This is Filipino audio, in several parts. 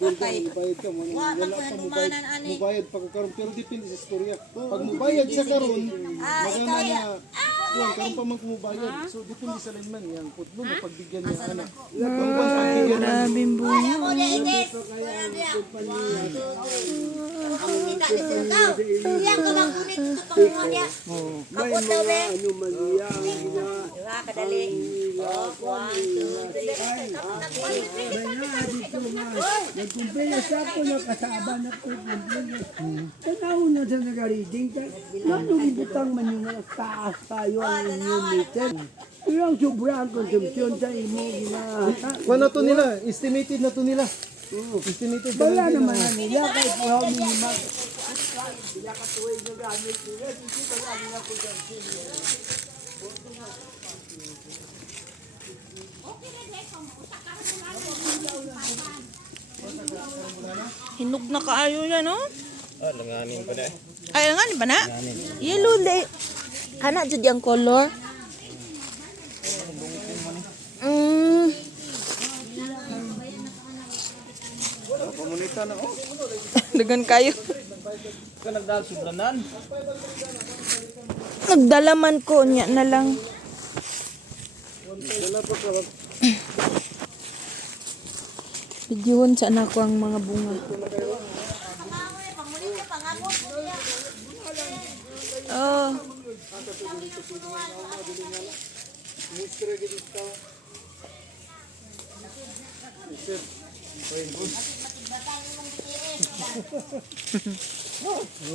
Mubayad ka mo. Wala pa mubayad pagkakaroon. Pero depende sa istorya. Pag mubayad sa karon, magana na kuan karon pa man kumubayad. So depende sa lineman yan. Putlo na pagbigyan niya ana. Grabing bunga. May mga ano man yan. Kadali. Nagkumpila sa ako, nakasaba na ko. Tanaw na sa nag-reading ka. Nanong butang man yung taas tayo ang inyong meter. Pero ang sobrang konsumpsyon sa imo, ginahata. Kuan na to nila, estimated na to nila. Estimated na Wala nila. naman na nila kahit how minimal. Sila katuloy na gamit nila. Hindi wala nila konsumpsyon. Hinog na kaayo yan, no? Ah, langanin pa na eh. Ay, langanin ba na? Yellow day. Hana dyan yung color. Komunita na oh. Dagan kayo. Ka nagdahal subranan. Nagdalaman ko niya na lang. Videohon sa anak ko ang mga bunga. Oh.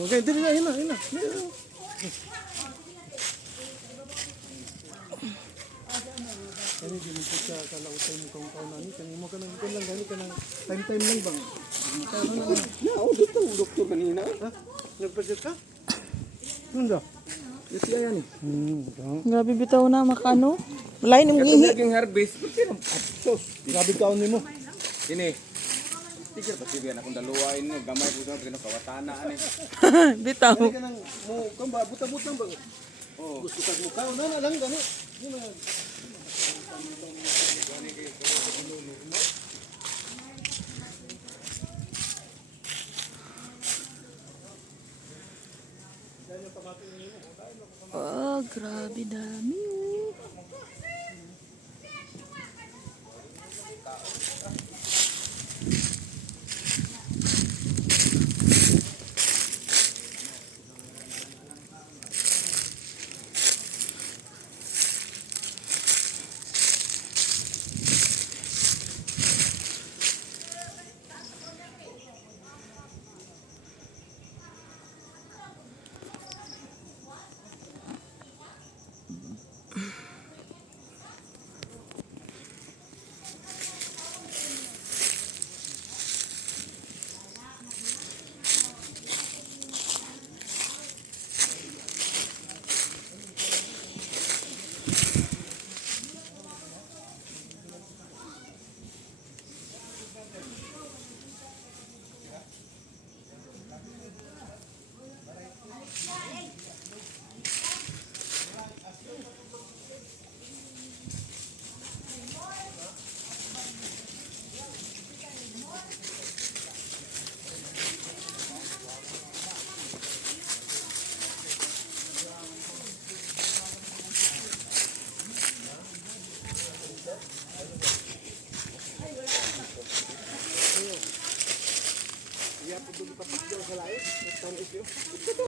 Okay, dili na, ina. Kani dili ko sa kalautay mo kung kaon ani kani mo kanang ikon lang gani kanang time lang bang. Doktor kanina. Ha? Nagpajet ka? Nunda. Ito yan eh. Grabe bitaw na makano. Lain mo gihi. Naging harvest, pero apsos. Grabe kaon nimo. Ini. Tikir pati biyan akong daluwain no, gamay po sa pagkano kawatana ani. Bitaw. Kani kanang mo kamba buta-buta bang. Oh, gusto ka mo kaon na lang gani. Di man. Oh, grabe dami. Oh.